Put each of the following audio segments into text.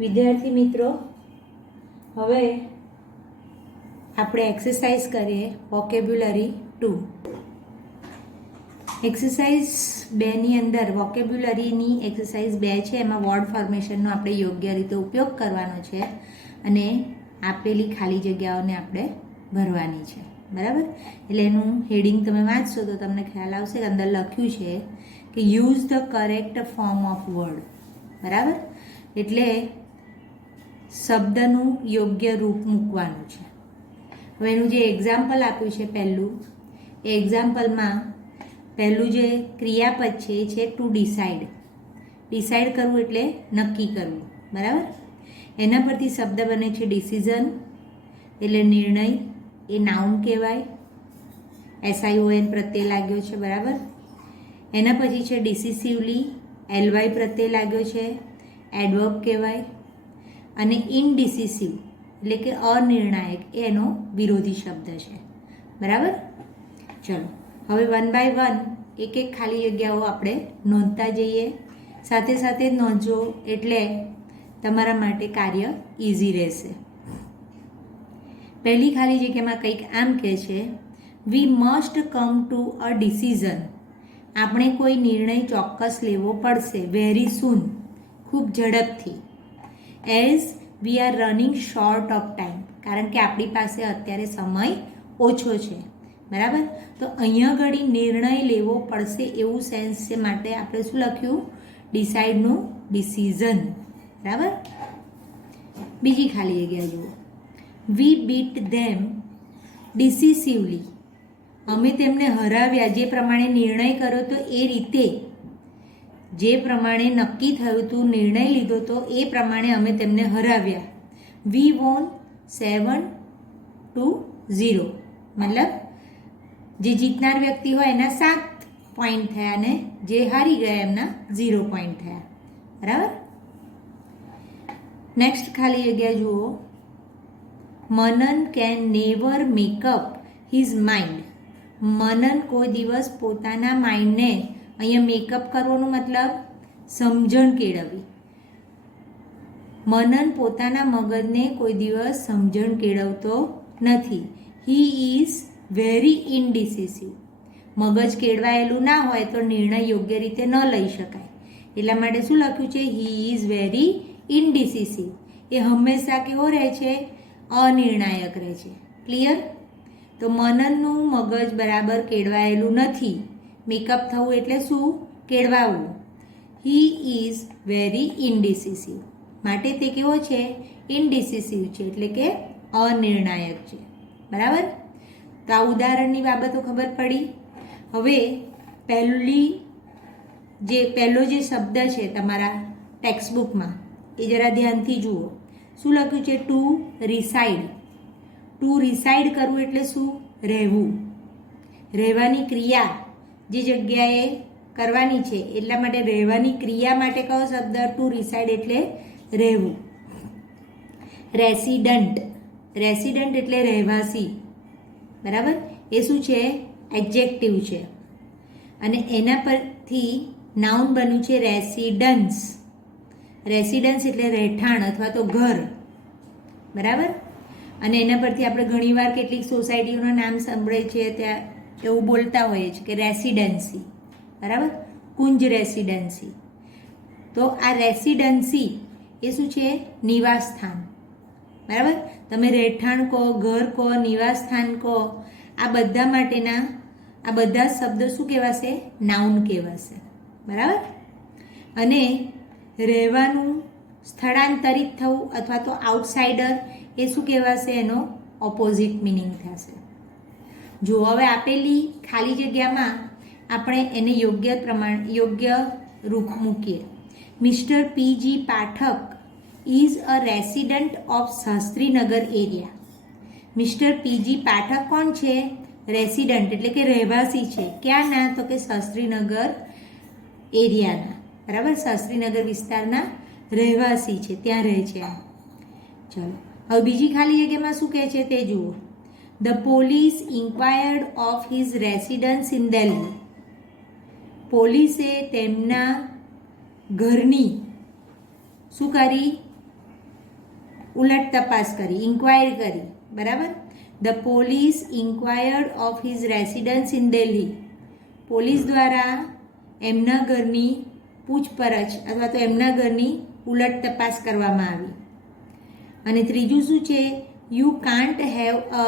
વિદ્યાર્થી મિત્રો, હવે આપણે એક્સરસાઇઝ કરીએ વોકેબ્યુલરી 2. એક્સરસાઇઝ 2ની અંદર વોકેબ્યુલરીની એક્સરસાઇઝ 2 છે, એમાં વર્ડ ફોર્મેશનનો આપણે યોગ્ય રીતે ઉપયોગ કરવાનો છે અને આપેલી ખાલી જગ્યાઓને આપણે ભરવાની છે. બરાબર? એટલે એનું હેડિંગ તમે વાંચશો તો તમને ખ્યાલ આવશે કે અંદર લખ્યું છે કે use the correct form of word. બરાબર? એટલે શબ્દનું યોગ્ય રૂપ મૂકવાનું છે. હવે એનું જે એક્ઝામ્પલ આપ્યું છે પહેલું, એ એક્ઝામ્પલમાં પહેલું જે ક્રિયાપદ છે એ છે ટુ ડિસાઇડ. ડિસાઇડ કરવું એટલે નક્કી કરવું. બરાબર? એના પરથી શબ્દ બને છે ડિસિઝન, એટલે નિર્ણય. એ નાઉન કહેવાય. SION પ્રત્યય લાગ્યો છે. બરાબર? એના પછી છે ડિસિસિવલી, LY પ્રત્યય લાગ્યો છે, એડવર્બ કહેવાય. અને ઇનડિસિસિવ એટલે કે અનિર્ણાયક એનો વિરોધી શબ્દ છે. બરાબર? ચલો હવે 1 by 1 એક એક ખાલી જગ્યાઓ આપણે નોંધતા જઈએ. સાથે સાથે જ નોંધજો એટલે તમારા માટે કાર્ય ઇઝી રહેશે. પહેલી ખાલી જગ્યામાં કંઈક આમ કહે છે, we must come to a decision. આપણે કોઈ નિર્ણય ચોક્કસ લેવો પડશે. વેરી સૂન, ખૂબ ઝડપથી. As we are running short of time, કારણ કે આપણી પાસે અત્યારે સમય ઓછો છે. બરાબર? તો અહીંયા ઘડી નિર્ણય લેવો પડશે એવું સેન્સ છે, માટે આપણે શું લખ્યું? ડિસાઇડનું ડિસિઝન. બરાબર? બીજી ખાલી જગ્યા જુઓ, વી બીટ ધેમ ડિસિસિવલી. અમે તેમને હરાવ્યા. જે પ્રમાણે નિર્ણય કર્યો તો એ રીતે, જે પ્રમાણે નક્કી થયું હતું, નિર્ણય લીધો તો એ પ્રમાણે અમે તેમને હરાવ્યા. વી વોન 7-0. મતલબ જે જીતનાર વ્યક્તિ હોય એના 7 પોઈન્ટ થયા અને જે હારી ગયા એમના 0 પોઈન્ટ થયા. બરાબર? નેક્સ્ટ ખાલી જગ્યા જુઓ, Manan can never make up his mind. Manan કોઈ દિવસ પોતાના માઇન્ડને, અહીંયા મેકઅપ કરવાનો મતલબ સમજણ કેળવવી. મનન પોતાના મગજને કોઈ દિવસ સમજણ કેળવતો નથી. He is very indecisive. મગજ કેળવાયેલું ના હોય તો નિર્ણય યોગ્ય રીતે ન લઈ શકાય. એટલા માટે શું લખ્યું છે? હી ઇઝ વેરી ઇનડિસિસિવ. એ હંમેશા કેવો રહે છે? અનિર્ણાયક રહે છે. ક્લિયર? તો મનનનું મગજ બરાબર કેળવાયેલું નથી. મેકઅપ થવું એટલે શું? કેળવાવું. He is very indecisive. માટે તે કેવો છે? ઇનડિસિસિવ છે, એટલે કે અનિર્ણાયક છે. બરાબર? તો આ ઉદાહરણની બાબતો ખબર પડી. હવે પહેલો જે શબ્દ છે તમારા ટેક્સ્ટબુકમાં એ જરા ધ્યાનથી જુઓ. શું લખ્યું છે? Two reside. ટુ રિસાઇડ કરવું એટલે શું? રહેવું. રહેવાની ક્રિયા જે જગ્યાએ કરવાની છે એટલા માટે રહેવાની ક્રિયા માટે કયો શબ્દ? ટુ રિસાઇડ એટલે રહેવું. રેસિડન્ટ. રેસિડન્ટ એટલે રહેવાસી. બરાબર? એ શું છે? એડજેક્ટિવ છે. અને એના પરથી નાઉન બન્યું છે રેસિડન્સ. રેસિડન્સ એટલે રહેઠાણ અથવા તો ઘર. બરાબર? અને એના પરથી આપણે ઘણીવાર કેટલીક સોસાયટીઓના નામ સાંભળે છે, ત્યાં એવું બોલતા હોઈએ છીએ કે રેસિડેન્સી. બરાબર? કુંજ રેસિડેન્સી. તો આ રેસિડન્સી એ શું છે? નિવાસ સ્થાન. બરાબર? તમે રહેઠાણ કહો, ઘર કહો, નિવાસ સ્થાન કહો, આ બધા માટેના આ બધા શબ્દો શું કહેવાશે? નાઉન કહેવાશે. બરાબર? અને રહેવાનું, સ્થળાંતરિત થવું અથવા તો આઉટસાઇડર એ શું કહેવાશે? એનો ઓપોઝિટ મિનિંગ થશે. જો હવે આપેલી ખાલી જગ્યામાં આપણે એને યોગ્ય રૂપ મૂકીએ. Mister PG Pathak is a resident of Shastrinagar area. Mister PG Pathak કોણ છે? રેસિડન્ટ એટલે કે રહેવાસી છે. ક્યાંના? તો કે શાસ્ત્રીનગર એરિયાના. બરાબર? શાસ્ત્રીનગર વિસ્તારના રહેવાસી છે, ત્યાં રહે છે. ચલો હવે બીજી ખાલી જગ્યામાં શું કહે છે તે જુઓ. The police inquired of his residence in Delhi. પોલીસે તેમના ઘરની શું કરી? ઉલટ તપાસ કરી, ઇન્ક્વાયર કરી, બરાબર. The police inquired of his residence in Delhi. Police દ્વારા એમના ઘરની પૂછપરછ અથવા તો એમના ઘરની ઉલટ તપાસ કરવામાં આવી. અને ત્રીજું શું છે? You can't have a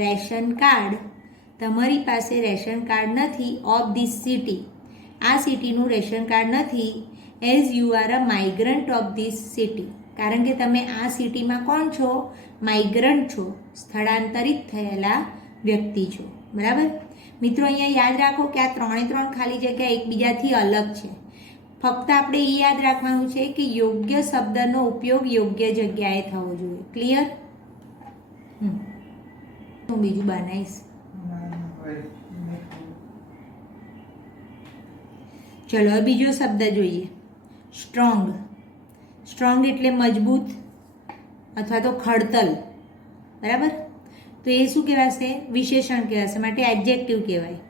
ration card. તમારી પાસે રેશન કાર્ડ નથી ઓફ ધીસ સિટી. આ સિટીનું રેશન કાર્ડ નથી. As you are a migrant of this city. કારણ કે તમે આ સિટીમાં કોણ છો? માઇગ્રન્ટ છો, સ્થળાંતરિત થયેલા વ્યક્તિ છો, બરાબર. મિત્રો અહીંયા યાદ રાખો કે આ ત્રણે ત્રણ ખાલી જગ્યા એકબીજાથી અલગ છે. ફક્ત આપણે એ યાદ રાખવાનું છે કે યોગ્ય શબ્દનો ઉપયોગ યોગ્ય જગ્યાએ થવો જોઈએ. ક્લિયર? હું બીજું બનાવીશ. ચલો હવે બીજો શબ્દ જોઈએ. સ્ટ્રોંગ. સ્ટ્રોંગ એટલે મજબૂત અથવા તો ખડતલ, બરાબર. તો એ શું કહેવાશે? વિશેષણ કહેવાશે, માટે એડજેક્ટિવ કહેવાય.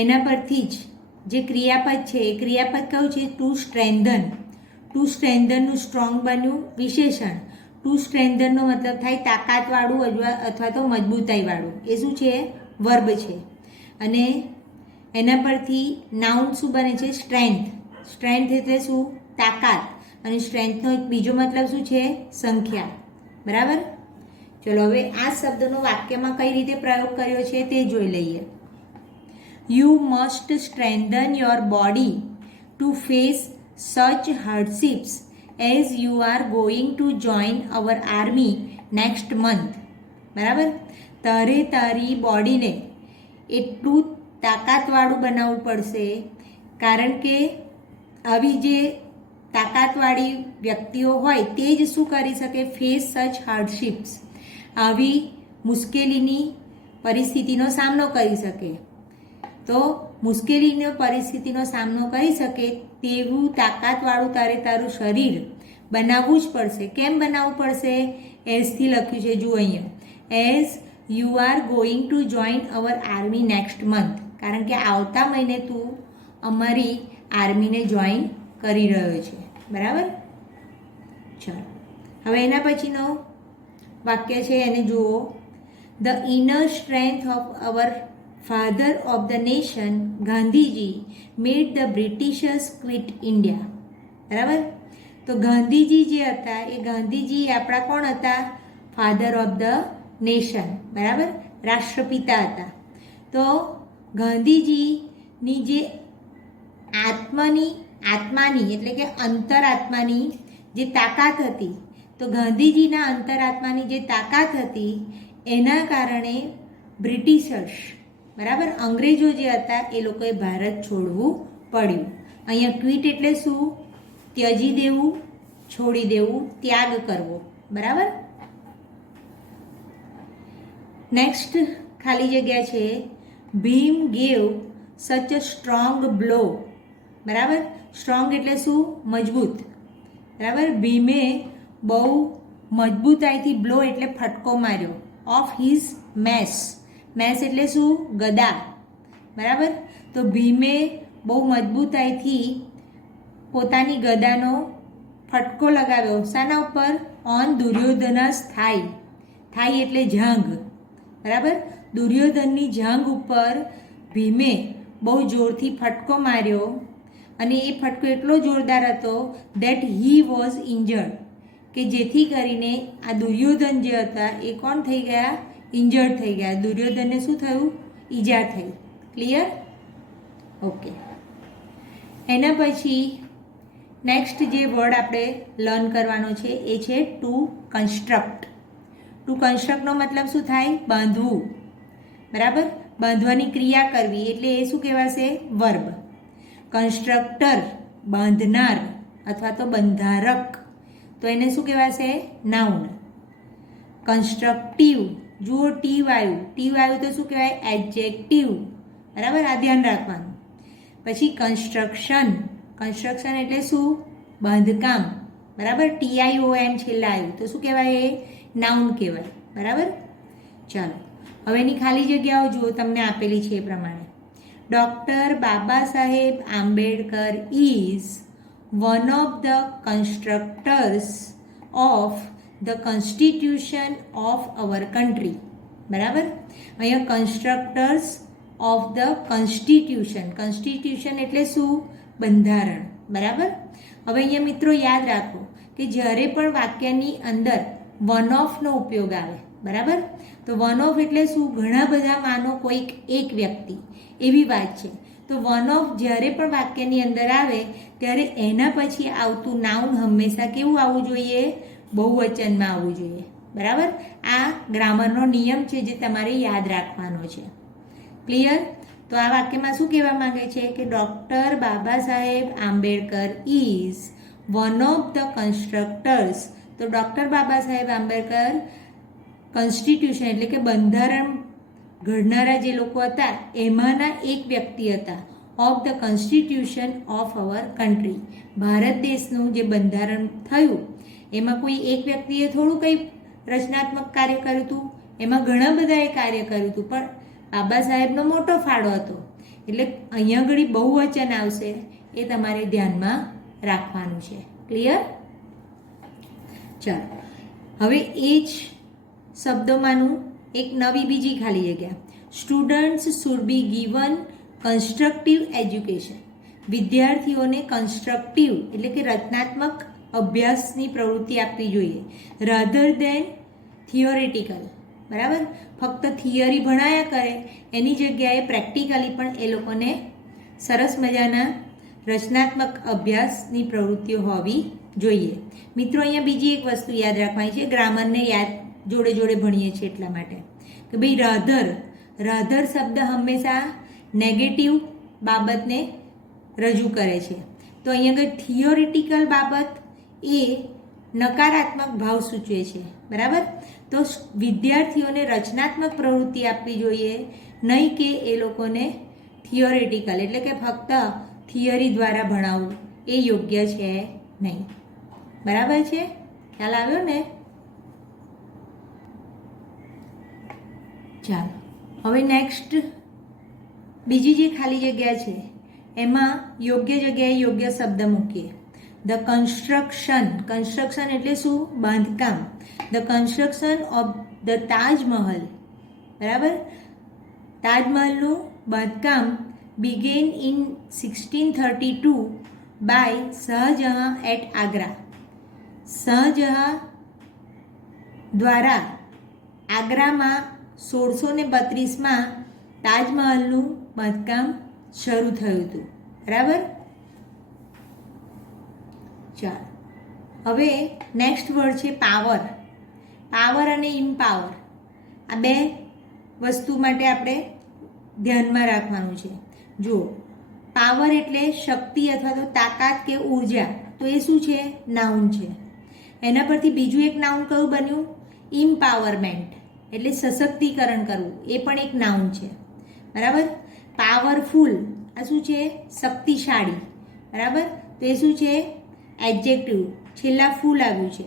એના પરથી જ જે ક્રિયાપદ છે એ ક્રિયાપદ કયું છે? ટુ સ્ટ્રેન્ધન. ટુ સ્ટ્રેન્ધનનું સ્ટ્રોંગ બન્યું વિશેષણ. ટુ સ્ટ્રેન્ધનનો મતલબ થાય તાકાતવાળું અથવા તો મજબૂતાઈવાળું. એ શું છે? વર્બ છે. અને એના પરથી નાઉન શું બને છે? સ્ટ્રેન્થ. સ્ટ્રેન્થ એટલે શું? તાકાત. અને સ્ટ્રેન્થનો એક બીજો મતલબ શું છે? સંખ્યા, બરાબર. ચલો હવે આ શબ્દનો વાક્યમાં કઈ રીતે પ્રયોગ કર્યો છે તે જોઈ લઈએ. You must strengthen your body to face such hardships as you are going to join our army next month. બરાબર. તારે તારી બોડીને એટલું તાકાતવાળું બનાવવું પડશે, કારણ કે આવી જે તાકાતવાળી વ્યક્તિઓ હોય તે જ શું કરી શકે? Face such હાર્ડશિપ્સ. આવી મુશ્કેલીની પરિસ્થિતિનો સામનો કરી શકે. તો મુશ્કેલીની પરિસ્થિતિનો સામનો કરી શકે તેવું તાકાતવાળું તારું શરીર બનાવવું જ પડશે. કેમ બનાવવું પડશે? એઝથી લખ્યું છે, જુઓ અહીંયા. As you are going to join our army next month. કારણ કે આવતા મહિને તું અમારી આર્મીને જોઈન કરી રહ્યો છે, બરાબર. ચાલો હવે એના પછીનો વાક્ય છે એને જુઓ. The inner strength of our father of the nation Gandhiji made the Britishers quit India. બરાબર. તો ગાંધીજી જે હતા એ ગાંધીજી આપણા કોણ હતા? ફાધર ઓફ ધ નેશન, બરાબર. રાષ્ટ્રપિતા હતા. તો ગાંધીજીની જે આત્માની એટલે કે અંતરાત્માની જે તાકાત હતી, તો ગાંધીજીના અંતરાત્માની જે તાકાત હતી એના કારણે બ્રિટિશર્સ, બરાબર, અંગ્રેજો જે હતા એ લોકોએ ભારત છોડવું પડ્યું. અહીંયા ક્વિટ એટલે શું? ત્યજી દેવું, છોડી દેવું, ત્યાગ કરવો, બરાબર. નેક્સ્ટ ખાલી જગ્યા છે. Bhim gave such a strong blow. બરાબર. સ્ટ્રોંગ એટલે શું? મજબૂત, બરાબર. ભીમે બહુ મજબૂતાઈથી બ્લો એટલે ફટકો માર્યો. ઓફ હિઝ મેસ. મેસ એટલે શું? ગદા, બરાબર. તો ભીમે બહુ મજબૂતાઈથી પોતાની ગદાનો ફટકો લગાવ્યો. શાના ઉપર? ઓન દુર્યોધનસ થાઈ. થાઈ એટલે જાંઘ, બરાબર. દુર્યોધનની જાંઘ ઉપર ભીમે બહુ જોરથી ફટકો માર્યો અને એ ફટકો એટલો જોરદાર હતો દેટ હી વોઝ ઇન્જર્ડ, કે જેથી કરીને આ દુર્યોધન જે હતા એ કોણ થઈ ગયા? ઇન્જર્ડ થઈ ગયા. દુર્યોધનને શું થયું? ઈજા થઈ. ક્લિયર? ઓકે. એના પછી નેક્સ્ટ જે વર્ડ આપણે લર્ન કરવાનો છે એ છે ટુ કન્સ્ટ્રક્ટ. ટુ કન્સ્ટ્રક્ટનો મતલબ શું થાય? બાંધવું, બરાબર. બાંધવાની ક્રિયા કરવી એટલે એ શું કહેવાશે? વર્બ. કન્સ્ટ્રક્ટર બાંધનાર અથવા તો બંધારક, તો એને શું કહેવાશે? નાઉન. કન્સ્ટ્રક્ટિવ, જુઓ ટી વાયુ તો શું કહેવાય? એડજેક્ટિવ, બરાબર. આ ધ્યાન રાખવાનું. પછી કન્સ્ટ્રક્શન. કન્સ્ટ્રક્શન એટલે શું? બાંધકામ, બરાબર. TION છેલ્લે આવ્યું તો શું કહેવાય? એ નાઉન કહેવાય, બરાબર. ચાલો હવે એની ખાલી જગ્યાઓ જુઓ, તમને આપેલી છે એ પ્રમાણે. Doctor Baba Saheb Ambedkar is one of the constructors of the constitution of our country. બરાબર, અહીંયા constructors of the constitution. Constitution એટલે શું? બંધારણ. બરાબર. હવે અહીંયા મિત્રો યાદ રાખો કે જ્યારે પણ વાક્યની અંદર વન ઓફનો ઉપયોગ આવે, બરાબર, તો વન ઓફ એટલે શું? ઘણા બધા માનો કોઈક એક વ્યક્તિ, એવી વાત છે. તો વન ઓફ જ્યારે પણ વાક્યની અંદર આવે ત્યારે એના પછી આવતું નાઉન હંમેશા કેવું આવવું જોઈએ? બહુવચનમાં આવવું જોઈએ. બરાબર, આ ગ્રામરનો નિયમ છે જે તમારે યાદ રાખવાનો છે. ક્લિયર? તો આ વાક્યમાં શું કહેવા માંગે છે કે doctor Baba Saheb Ambedkar is one of the constructors. તો ડૉક્ટર બાબા સાહેબ આંબેડકર કોન્સ્ટિટ્યુશન એટલે કે બંધારણ ઘડનારા જે લોકો હતા એમાંના એક વ્યક્તિ હતા. Of the constitution of our country. Bharat દેશનું જે બંધારણ થયું એમાં કોઈ એક વ્યક્તિએ થોડું કંઈ રચનાત્મક કાર્ય કર્યું હતું, એમાં ઘણા બધાએ કાર્ય કર્યું હતું, પણ બાબા સાહેબનો મોટો ફાળો હતો. એટલે અહીંયા ઘડી બહુવચન આવશે, એ તમારે ધ્યાનમાં રાખવાનું છે. ક્લિયર? ચાલો, હવે એ જ શબ્દોમાંનું એક નવી બીજી ખાલી જગ્યા. Students should be given constructive education. વિદ્યાર્થીઓને કન્સ્ટ્રક્ટિવ એટલે કે રચનાત્મક અભ્યાસની પ્રવૃત્તિ આપવી જોઈએ, રાધર દેન થિયોરિટિકલ. બરાબર, ફક્ત થિયરી ભણાયા કરે એની જગ્યાએ પ્રેક્ટિકલી પણ એ લોકોને સરસ મજાના રચનાત્મક અભ્યાસની પ્રવૃત્તિઓ હોવી જોઈએ. મિત્રો અહીંયા બીજી એક વસ્તુ યાદ રાખવાની છે, ગ્રામરને યાદ જોડે જોડે ભણીએ છીએ એટલા માટે કે ભાઈ રાધર શબ્દ હંમેશા નેગેટિવ બાબતને રજૂ કરે છે. તો અહીંયા આગળ થિયોરિટિકલ બાબત એ નકારાત્મક ભાવ સૂચવે છે. બરાબર, તો વિદ્યાર્થીઓને રચનાત્મક પ્રવૃત્તિ આપવી જોઈએ, નહીં કે એ લોકોને થિયોરિટિકલ એટલે કે ફક્ત થિયરી દ્વારા ભણાવવું એ યોગ્ય છે નહીં. બરાબર છે? ખ્યાલ આવ્યો ને? ચાલો, હવે નેક્સ્ટ બીજી જે ખાલી જગ્યા છે એમાં યોગ્ય જગ્યાએ યોગ્ય શબ્દ મૂકીએ. ધ કન્સ્ટ્રક્શન એટલે શું? બાંધકામ. The construction of the Taj Mahal. બરાબર, તાજમહલનું બાંધકામ began in 1632 by Shah Jahan at Agra. Shah Jahan દ્વારા આગ્રામાં 1632માં તાજમહલનું બાંધકામ શરૂ થયું હતું. બરાબર. ચાલો, હવે નેક્સ્ટ વર્ડ છે પાવર. પાવર અને ઇમ્પાવર, આ બે વસ્તુ માટે આપણે ધ્યાનમાં રાખવાનું છે. જુઓ, પાવર એટલે શક્તિ અથવા તો તાકાત કે ઉર્જા. તો એ શું છે? નાઉન છે. એના પરથી બીજું એક નાઉન કયું બન્યું? ઇમ્પાવરમેન્ટ એટલે સશક્તિકરણ કરવું, એ પણ એક નાઉન છે. બરાબર. પાવરફુલ, આ શું છે? શક્તિશાળી. બરાબર, તો એ શું છે? એડજેક્ટિવ, છેલ્લા ફૂલ આવ્યું છે.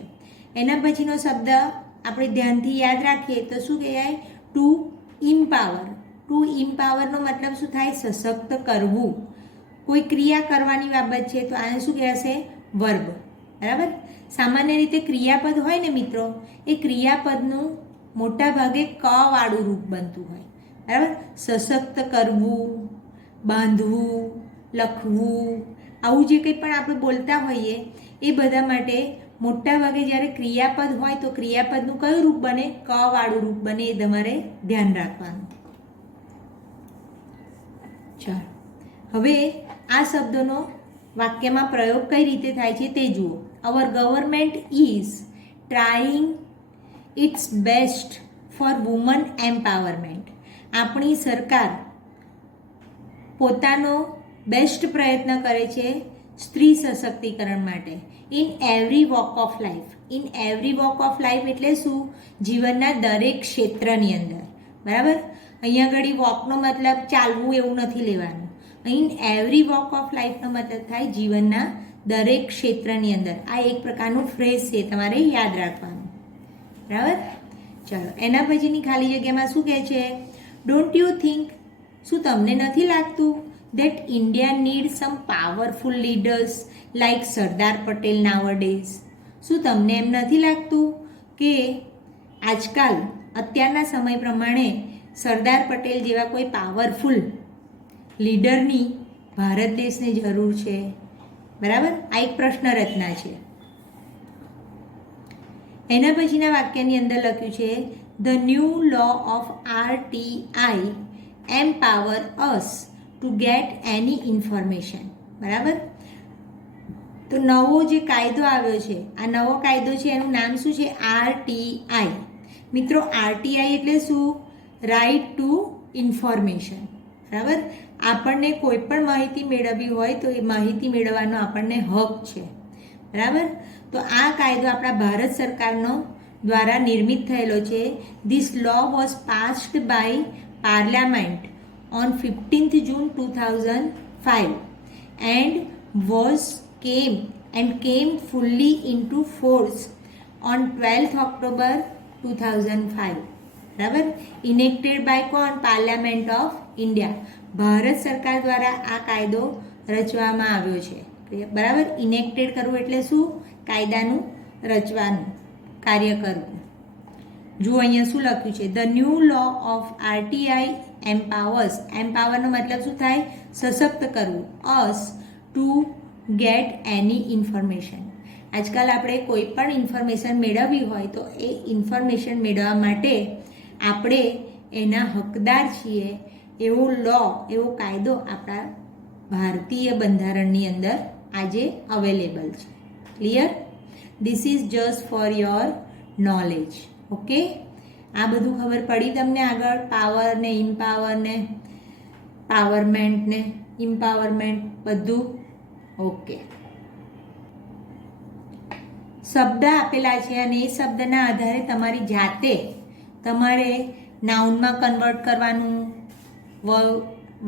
એના પછીનો શબ્દ આપણે ધ્યાનથી યાદ રાખીએ તો શું કહેવાય? ટુ ઇમ્પાવર. ટુ ઇમ્પાવરનો મતલબ શું થાય? સશક્ત કરવું. કોઈ ક્રિયા કરવાની બાબત છે તો આને શું કહેવાશે? વર્બ. બરાબર. સામાન્ય રીતે ક્રિયાપદ હોય ને મિત્રો, એ ક્રિયાપદનું મોટા ભાગે ક વાળું રૂપ બનતું હોય. બરાબર. સશક્ત કરવું, બાંધવું, લખવું, આવું જે કંઈ પણ આપણે બોલતા હોઈએ એ બધા માટે મોટા ભાગે જ્યારે ક્રિયાપદ હોય તો ક્રિયાપદનું કયું રૂપ બને? ક વાળું રૂપ બને. એ તમારે ધ્યાન રાખવાનું. ચાલો, હવે આ શબ્દોનો વાક્યમાં પ્રયોગ કઈ રીતે થાય છે તે જુઓ. Our government is trying its best for woman empowerment. આપણી સરકાર પોતાનો બેસ્ટ પ્રયત્ન કરે છે સ્ત્રી સશક્તિકરણ માટે. In every walk of life. In every walk of life એટલે શું? જીવનના દરેક ક્ષેત્રની અંદર. બરાબર. અહીંયા આગળ વોકનો મતલબ ચાલવું એવું નથી લેવાનું. ઇન એવરી વોક ઓફ લાઈફનો મતલબ થાય જીવનના દરેક ક્ષેત્રની અંદર. આ એક પ્રકારનું ફ્રેઝ છે, તમારે યાદ રાખવાનું. બરાબર. ચાલો, એના પછીની ખાલી જગ્યામાં શું કહે છે? ડોન્ટ યુ થિંક, શું તમને નથી લાગતું that India need some powerful leaders, like Sardar Patel nowadays. શું તમને એમ નથી લાગતું કે આજકાલ અત્યારના સમય પ્રમાણે સરદાર પટેલ જેવા કોઈ પાવરફુલ લીડરની ભારત દેશને જરૂર છે? બરાબર, આ એક પ્રશ્ન રચના છે. એના પછીના વાક્યની અંદર લખ્યું છે the new law of RTI empower us to get any information. બરાબર, તો નવો જે કાયદો આવ્યો છે, આ નવો કાયદો છે એનું નામ શું છે? આરટીઆઈ. મિત્રો, આરટીઆઈ એટલે શું? Right to information. બરાબર, આપણને કોઈ પણ માહિતી મેળવવી હોય તો એ માહિતી મેળવવાનો આપણને હક છે. બરાબર, તો આ કાયદો આપણા ભારત સરકારનો દ્વારા નિર્મિત થયેલો છે. This law was passed by parliament on 15th June 2005 and was came fully into force on 12th October 2005. બરાબર, ઇનેક્ટેડ બાય કોણ? Parliament of India. ભારત સરકાર દ્વારા આ કાયદો રચવામાં આવ્યો છે. બરાબર, ઇનેક્ટેડ કરવું એટલે શું? કાયદાનું રચવાનું, કાર્ય કરવું. જુઓ અહીંયા શું લખ્યું છે? The new law of RTI empowers. એમ્પાવરનો મતલબ શું થાય? સશક્ત કરવું. Us to get any information. આજકાલ આપણે કોઈ પણ ઇન્ફોર્મેશન મેળવવી હોય તો એ ઇન્ફોર્મેશન મેળવવા માટે આપણે એના હકદાર છીએ. એવો લો, એવો કાયદો આપણા ભારતીય બંધારણની અંદર આજે અવેલેબલ છે. Clear? This is just for your knowledge. Okay, આ બધું ખબર પડી તમને આગળ? પાવર ને ઇમ્પાવર ને પાવરમેન્ટ ને ઇમ્પાવરમેન્ટ બધું? ઓકે. શબ્દ આપેલા છે અને એ શબ્દના આધારે તમારી જાતે તમારે નાઉનમાં કન્વર્ટ કરવાનું,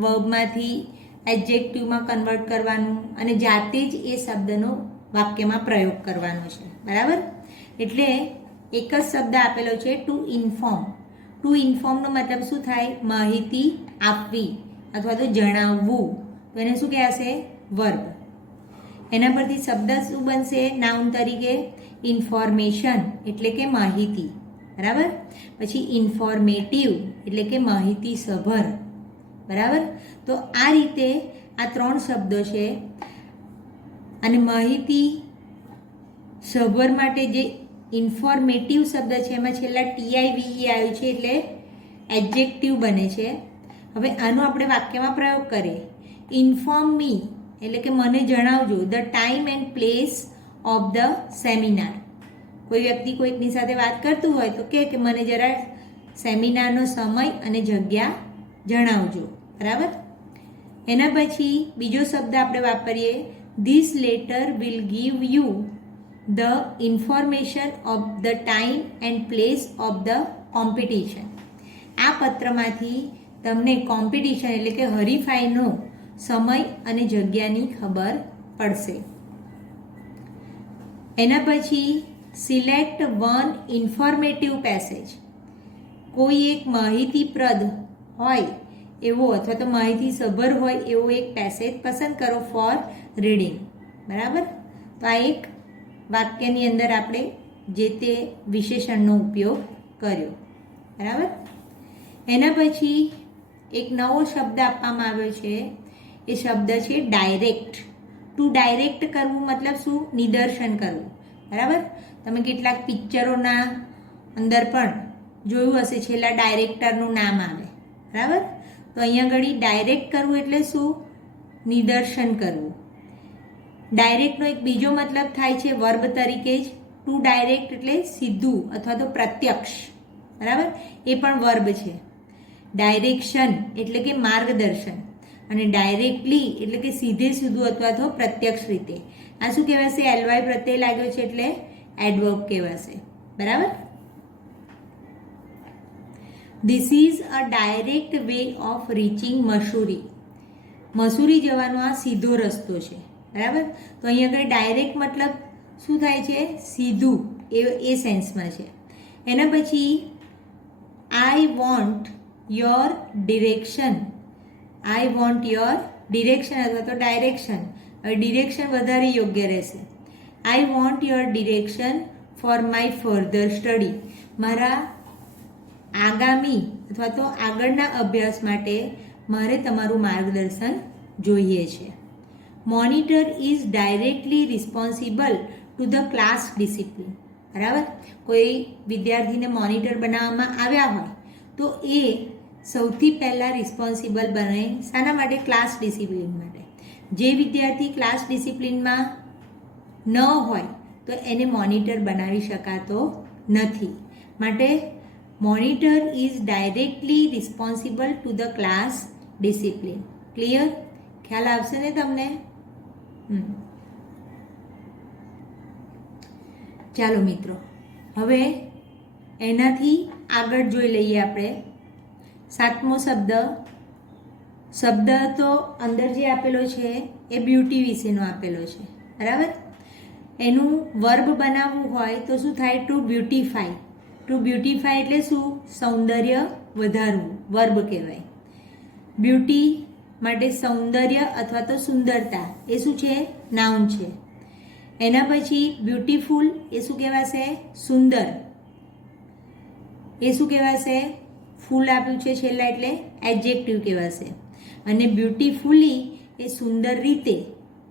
વર્બમાંથી એડજેક્ટિવમાં કન્વર્ટ કરવાનું અને જાતે જ એ શબ્દનો વાક્યમાં પ્રયોગ કરવાનો છે. બરાબર, એટલે એક જ શબ્દ આપેલો છે ટુ ઇન્ફોર્મ. ટુ ઇન્ફોર્મનો મતલબ શું થાય? માહિતી આપવી અથવા તો જણાવવું. તો એને શું કહેવાશે? વર્બ. એના પરથી શબ્દ શું બનશે? નાઉન તરીકે ઇન્ફોર્મેશન એટલે કે માહિતી. બરાબર, પછી ઇન્ફોર્મેટિવ એટલે કે માહિતીસભર. બરાબર, તો આ રીતે આ ત્રણ શબ્દો છે. અને માહિતી સભર માટે જે ઇન્ફોર્મેટિવ શબ્દ છે એમાં છેલ્લા TIVE આવ્યું છે એટલે એડજેક્ટિવ બને છે. હવે આનો આપણે વાક્યમાં પ્રયોગ કરીએ. ઇન્ફોર્મ મી એટલે કે મને જણાવજો the time and place of the seminar. કોઈ વ્યક્તિ કોઈકની સાથે વાત કરતું હોય તો કે મને જરા સેમિનારનો સમય અને જગ્યા જણાવજો. બરાબર, એના પછી બીજો શબ્દ આપણે વાપરીએ this letter will give you the information of the time and place of the competition. આ પત્રમાંથી તમને કોમ્પિટિશન એટલે કે હરીફાઈનો સમય અને જગ્યાની ખબર પડશે. એના પછી સિલેક્ટ વન ઇન્ફોર્મેટિવ પેસેજ. કોઈ એક માહિતીપ્રદ હોય એવો અથવા તો માહિતી સભર હોય એવો એક પેસેજ પસંદ કરો ફોર રીડિંગ. બરાબર, તો આ એક વાક્યની અંદર આપણે જે તે વિશેષણનો ઉપયોગ કર્યો. બરાબર, એના પછી એક નવો શબ્દ આપવામાં આવ્યો છે. એ શબ્દ છે ડાયરેક્ટ. ટુ ડાયરેક્ટ કરવું મતલબ શું? નિદર્શન કરવું. બરાબર, તમે કેટલાક પિક્ચરોના અંદર પણ જોયું હશે છેલ્લા ડાયરેક્ટરનું નામ આવે. બરાબર, તો અહીંયા આગળ ડાયરેક્ટ કરવું એટલે શું? નિદર્શન કરવું. ડાયરેક્ટનો એક બીજો મતલબ થાય છે વર્બ તરીકે જ. ટુ ડાયરેક્ટ એટલે સીધું અથવા તો પ્રત્યક્ષ. બરાબર, એ પણ વર્બ છે. ડાયરેક્શન એટલે કે માર્ગદર્શન અને ડાયરેક્ટલી એટલે કે સીધે સીધું અથવા તો પ્રત્યક્ષ રીતે. આ શું કહેવાશે? LY પ્રત્યય લાગ્યો છે એટલે એડવર્બ કહેવાશે. બરાબર, this is a direct way of reaching Mussoorie. Mussoorie જવાનો આ સીધો રસ્તો છે. બરાબર, તો અહીંયા આગળ ડાયરેક્ટ મતલબ શું થાય છે? સીધું, એ સેન્સમાં છે. એના પછી I want your direction. I want your direction અથવા તો ડાયરેક્શન. હવે ડિરેક્શન વધારે યોગ્ય રહેશે. I want your direction for my further study. મારા આગામી અથવા તો આગળના અભ્યાસ માટે મારે તમારું માર્ગદર્શન જોઈએ છે. Monitor is directly responsible to the class discipline. બરાબર, કોઈ વિદ્યાર્થીને મોનિટર બનાવવામાં આવ્યા હોય તો એ સૌથી પહેલાં રિસ્પોન્સિબલ બને શાના માટે? ક્લાસ ડિસિપ્લિન માટે. જે વિદ્યાર્થી ક્લાસ ડિસિપ્લિનમાં ન હોય તો એને મોનિટર બનાવી શકાતો નથી. માટે monitor is directly responsible to the class discipline. Clear? ખ્યાલ આવશે ને તમને? ચાલો મિત્રો, હવે એનાથી આગળ જોઈ લઈએ આપણે. 7મો શબ્દ તો અંદર જે આપેલો છે એ બ્યુટી વિશેનો આપેલો છે. બરાબર, એનું વર્બ બનાવવું હોય તો શું થાય? Two beautify. ટુ બ્યુટીફાઈ એટલે શું? સૌંદર્ય વધારવું, વર્બ કહેવાય. બ્યુટી માટે સૌંદર્ય અથવા તો સુંદરતા એ શું છે? નાઉન છે. એના પછી બ્યુટીફુલ એ શું કહેવાશે? સુંદર. એ શું કહેવાશે? ફૂલ આપ્યું છે છેલ્લા એટલે એડજેક્ટિવ કહેવાશે. અને બ્યુટીફુલી એ સુંદર રીતે.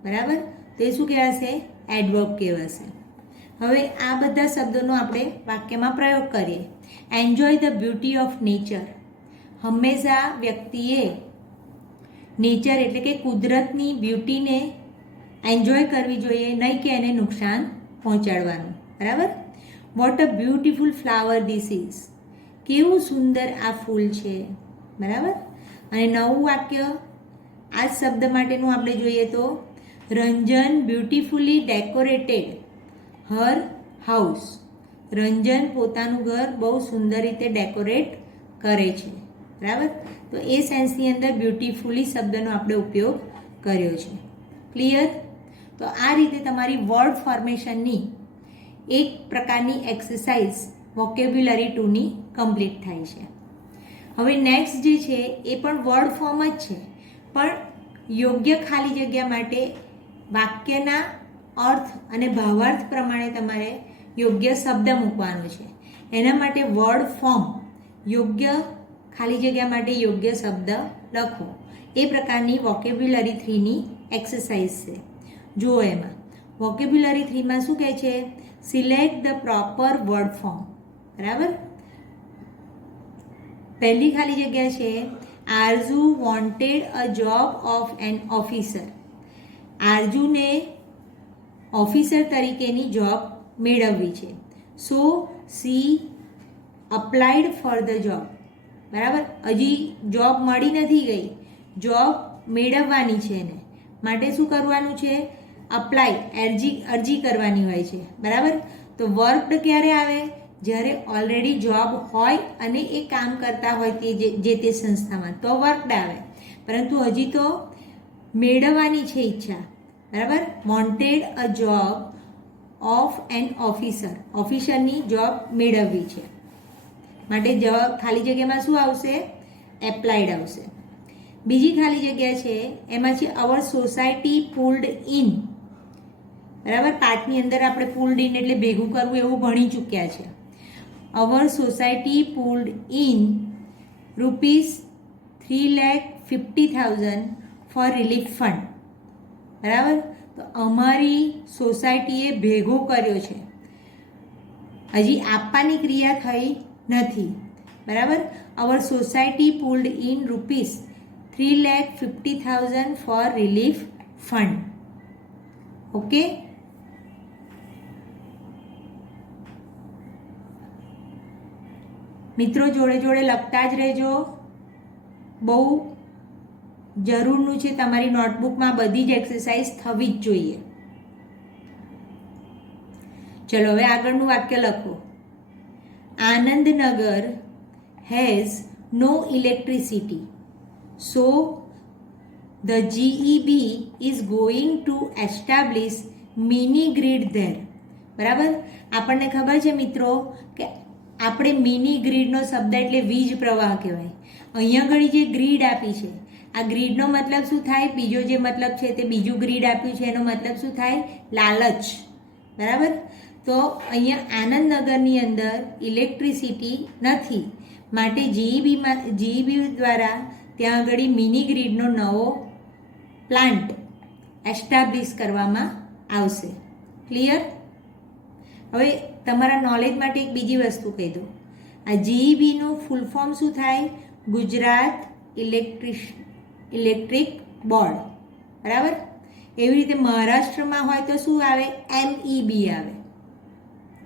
બરાબર, તો એ શું કહેવાશે? એડવર્બ કહેવાશે. હવે આ બધા શબ્દોનો આપણે વાક્યમાં પ્રયોગ કરીએ. Enjoy the beauty of nature. હંમેશા વ્યક્તિએ નેચર એટલે કે કુદરતની બ્યુટીને એન્જોય કરવી જોઈએ, નહીં કે એને નુકસાન પહોંચાડવાનું. બરાબર. What a beautiful flower this is. કેવું સુંદર આ ફૂલ છે. બરાબર. અને નવું વાક્ય આ શબ્દ માટેનું આપણે જોઈએ તો Ranjan beautifully decorated her house. Ranjan પોતાનું ઘર બહુ સુંદર રીતે ડેકોરેટ કરે છે. બરાબર. તો એ સેન્સની અંદર બ્યુટીફુલી શબ્દનો આપણે ઉપયોગ કર્યો છે. ક્લિયર? તો આ રીતે તમારી વર્ડ ફોર્મેશનની એક પ્રકારની એક્સરસાઇઝ વોકેબ્યુલરી 2ની કમ્પ્લીટ થાય છે. હવે નેક્સ્ટ જે છે એ પણ વર્ડ ફોર્મ જ છે, પણ યોગ્ય ખાલી જગ્યા માટે વાક્યના અર્થ અને ભાવાર્થ પ્રમાણે તમારે યોગ્ય શબ્દ મૂકવાનો છે. એના માટે વર્ડ ફોર્મ યોગ્ય ખાલી જગ્યા માટે યોગ્ય શબ્દ લખો. એ પ્રકારની વોકેબ્યુલરી 3ની એક્સરસાઇઝ છે. જુઓ એમાં વોકેબ્યુલરી 3માં શું કહે છે? Select the proper word form. બરાબર. પહેલી ખાલી જગ્યા છે Arzoo wanted a job of an officer. આરજુને ઓફિસર તરીકેની જોબ મેળવવી છે. So she applied for the job. બરાબર. હજી જોબ મળી નથી ગઈ, જોબ મેળવવાની છે એને માટે શું કરવાનું છે? અપ્લાય, અરજી કરવાની હોય છે. બરાબર. તો વર્કડ ક્યારે આવે? જ્યારે ઓલરેડી જોબ હોય અને એ કામ કરતા હોય તે જે તે સંસ્થામાં, તો વર્કડ આવે. પરંતુ હજી તો મેળવવાની છે ઈચ્છા. બરાબર. Wanted a job of an officer. ઓફિસરની જોબ મેળવવી છે માટે જવાબ ખાલી જગ્યામાં શું આવશે? એપ્લાઇડ આવશે. બીજી ખાલી જગ્યા છે એમાં છે અવર સોસાયટી પુલ્ડ ઇન. બરાબર. પાઠની અંદર આપણે પુલ્ડ ઇન એટલે ભેગું કરવું એવું ભણી ચૂક્યા છે. Our society pulled in ₹3,50,000 for relief fund. બરાબર. તો અમારી સોસાયટીએ ભેગો કર્યો છે, હજી આપવાની ક્રિયા થઈ નથી. બરાબર. Our society pulled in ₹3,50,000 for relief fund. Okay. મિત્રો જોડે જોડે લખતા જ રહેજો. બહુ જરૂરનું છે. તમારી નોટબુકમાં બધી જ એક્સરસાઇઝ થવી જ જોઈએ. ચલો હવે આગળનું વાક્ય લખો. Anandnagar has no electricity, so the GEB is going to establish mini grid there. બરાબર. આપણને ખબર છે મિત્રો કે આપણે મિની ગ્રીડનો શબ્દ એટલે વીજ પ્રવાહ કહેવાય. અહીંયા ઘડી જે ગ્રીડ આપી છે આ ગ્રીડનો મતલબ શું થાય? બીજો જે મતલબ છે તે બીજું ગ્રીડ આપ્યું છે એનો મતલબ શું થાય? લાલચ. બરાબર? તો અહીંયા આનંદનગરની અંદર ઇલેક્ટ્રિસિટી નથી, માટે જીઈબી દ્વારા ત્યાં આગળ મિની ગ્રીડનો નવો પ્લાન્ટ એસ્ટાબ્લિશ કરવામાં આવશે. ક્લિયર? હવે તમારા નોલેજ માટે એક બીજી વસ્તુ કહી દઉં. આ જીઈબીનું ફૂલ ફોર્મ શું થાય? Gujarat electric board. બરાબર? એવી રીતે મહારાષ્ટ્રમાં હોય તો શું આવે? MEB આવે.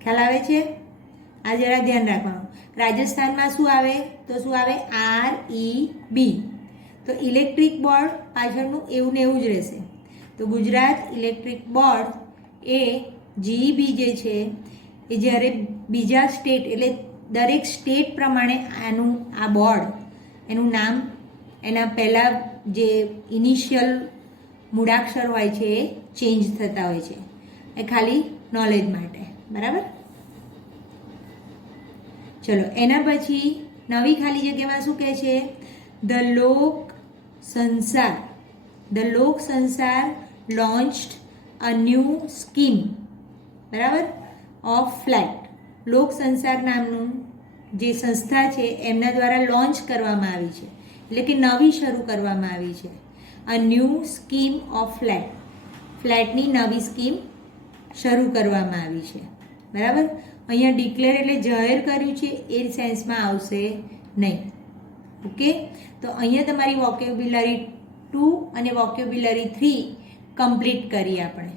ખ્યાલ આવે છે? આ જરા ધ્યાન રાખવાનું. રાજસ્થાનમાં શું આવે? તો શું આવે? REB. તો ઇલેક્ટ્રિક બોર્ડ પાછળનું એવું ને એવું જ રહેશે. તો ગુજરાત ઇલેક્ટ્રિક બોર્ડ એ જીઈબી જે છે એ જ્યારે બીજા સ્ટેટ એટલે દરેક સ્ટેટ પ્રમાણે આ બોર્ડ એનું નામ એના પહેલાં જે ઇનિશિયલ મૂળાક્ષર હોય છે એ ચેન્જ થતા હોય છે. એ ખાલી નોલેજ માટે. બરાબર? ચલો એના પછી નવી ખાલી જગ્યામાં શું કહે છે? The Lok Sansar launched a new scheme. બરાબર? Of flat. લોક સંસાર નામનું જે સંસ્થા છે એમના દ્વારા લોન્ચ કરવામાં આવી છે, એટલે કે નવી શરૂ કરવામાં આવી છે. અ ન્યૂ સ્કીમ ઓફ ફ્લેટ. ફ્લેટની નવી સ્કીમ શરૂ કરવામાં આવી છે. બરાબર? અહીંયા ડિક્લેર એટલે જાહેર કર્યું છે એ સેન્સમાં આવશે નહીં. ઓકે? તો અહીંયા તમારી વોકેબ્યુલરી 2 અને વોકેબ્યુલરી 3 કમ્પ્લીટ કરી આપણે.